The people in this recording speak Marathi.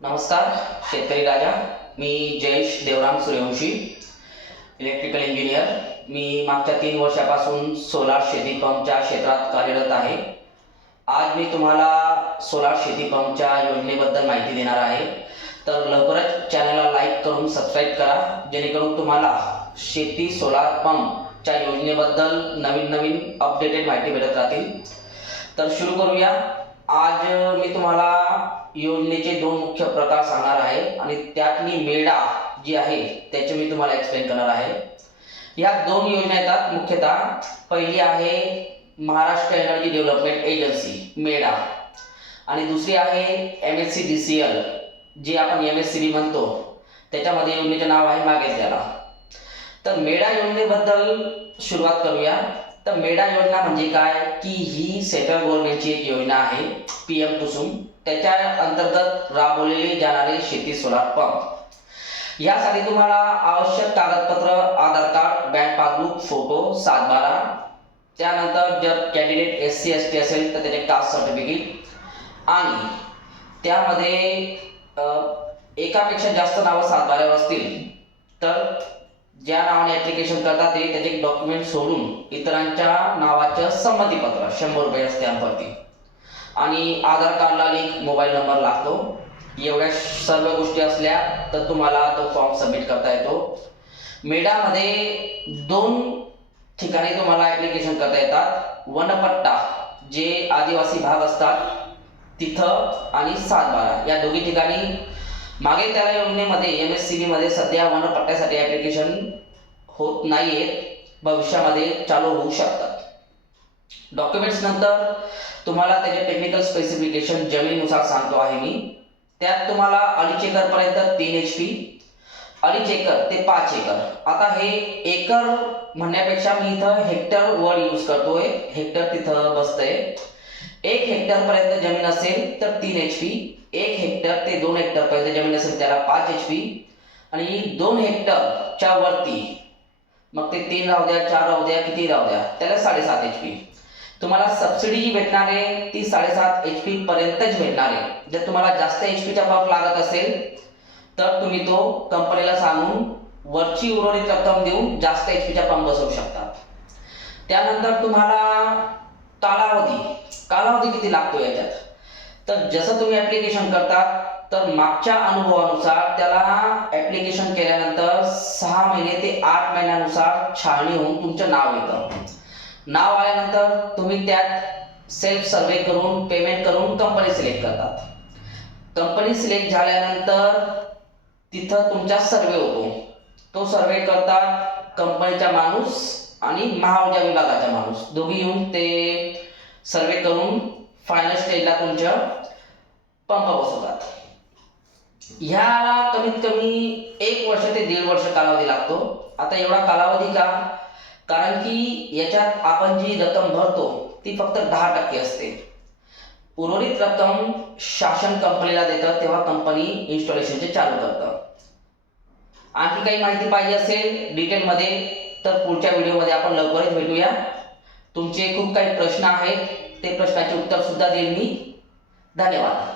नमस्कार शेतकरी राजा. मी जयेश देवराम सूर्यवंशी, इलेक्ट्रिकल इंजिनियर. मी मागच्या 3 वर्षापासून सोलार शेती पंपच्या क्षेत्रात कार्यरत आहे. आज मी तुम्हाला सोलार शेती पंपच्या योजनेबद्दल माहिती देणार आहे. तर लवकरच चॅनलला लाईक करून सबस्क्राईब करा, जेणेकरून तुम्हाला शेती सोलार पंपच्या योजनेबद्दल नवीन अपडेटेड माहिती भेटत राहतील. तर सुरू करूया. आज मी तुम्हाला योजनेचे 2 मुख्य प्रकार सांगणार आहे आणि त्यातली मेडा जी आहे त्याचे मी तुम्हाला एक्सप्लेन करणार आहे. या 2 योजना येतात मुख्यतः. पहिली आहे महाराष्ट्र एनर्जी डेव्हलपमेंट एजन्सी मेडा आणि दुसरी आहे MSCDCL जी आपण MSCB म्हणतो. त्याच्यामध्ये योजनेचे नाव आहे मागे त्याला. तर मेडा योजनेबद्दल सुरुवात करूया. तर मेडा योजना म्हणजे काय की ही सेंट्रल गव्हर्नमेंटची एक योजना आहे, PM कुसुम. त्याच्या अंतर्गत राबवलेले जाणारे शेती सोलार पंप. यासाठी तुम्हाला आवश्यक कागदपत्र आधार कार्ड, बँक पासबुक, फोटो, 7/12. त्यानंतर जर कॅन्डिडेट SC ST असेल तर त्याचे कास्ट सर्टिफिकेट आणि त्यामध्ये एकापेक्षा जास्त नावं 7/12 असतील तर ज्या नावाने ऍप्लिकेशन करतात ते त्याचे डॉक्युमेंट सोडून इतरांच्या नावाचं संमतीपत्र 100 रुपये स्टॅम्पवरती आणि आधार कार्डला लिंक मोबाईल नंबर लागतो. एवढ्या सर्व गोष्टी असल्या तर तुम्हाला तो फॉर्म सबमिट करता येतो. मेडामध्ये 2 ठिकाणी तुम्हाला ऍप्लिकेशन करता येतात. वनपट्टा जे आदिवासी भाग असतात तिथं आणि 7/12 या दोघी ठिकाणी. मागे त्याला योजनेमध्ये MSCB मध्ये सध्या वनपट्ट्यासाठी ऍप्लिकेशन होत नाहीयेत, भविष्यामध्ये चालू होऊ शकतात. डॉक्युमेंट्स नंतर तुम्हाला त्याचे टेक्निकल स्पेसिफिकेशन जमिनीनुसार सांगतो आहे मी. त्यात तुम्हाला 2.5 एकर पर्यंत 3 HP, 2.5 एकर ते 5 एकर. आता हे एकर म्हणण्यापेक्षा मी इथं हेक्टर वर्ड यूज करतोय, हेक्टर तिथं बसतंय. 1 हेक्टर पर्यंत जमीन असेल तर 3 HP, 1 हेक्टर ते 2 हेक्टर पर्यंत जमीन असेल त्याला 5 HP आणि 2 हेक्टरच्या वरती मग ते 3 राहू द्या, 4 राहू द्या, किती राहू द्या, त्याला 7.5 HP. तुम्हाला सबसिडी जी भेटणार आहे ती 7.5 HP पर्यंतच भेटणार आहे. जर तुम्हाला जास्त HPचा पंप लागत असेल तर तुम्ही तो कंपनीला सांगून वरची उर्वरित रक्कम देऊन जास्त HPचा पंप बसवू शकता. त्यानंतर तुम्हाला कालावधी किती लागतो याच्यात. तर जसं तुम्ही ऍप्लिकेशन करता तर मागच्या अनुभवानुसार त्याला ऍप्लिकेशन केल्यानंतर 6 महिने ते 8 महिन्यानुसार छाननी होऊन तुमचं नाव येतं. नाव आल्यानंतर तुम्ही त्यात सेल्फ सर्वे करून पेमेंट करून कंपनी सिलेक्ट करतात. कंपनी सिलेक्ट झाल्यानंतर तिथं तुमचा सर्वे होतो. तो सर्वे करतात कंपनीचा माणूस आणि महाऊर्जा विभागाचा माणूस, दोघी येऊन ते सर्वे करून फायनल स्टेजला तुमचं पंप बसवतात. ह्याला कमीत कमी 1 वर्ष ते 1.5 वर्ष कालावधी लागतो. आता एवढा कालावधी का? कारण की याच्यात आपण जी रक्कम भरतो ती फक्त 10% असते. उर्वरित रक्कम शासन कंपनीला देतं तेव्हा कंपनी इन्स्टॉलेशनचे चालू करतं. आणखी काही माहिती पाहिजे असेल डिटेलमध्ये तर पुढच्या व्हिडिओमध्ये आपण लवकरच भेटूया. तुमचे खूप काही प्रश्न आहेत, ते प्रश्नाचे उत्तर सुद्धा देईन मी. धन्यवाद.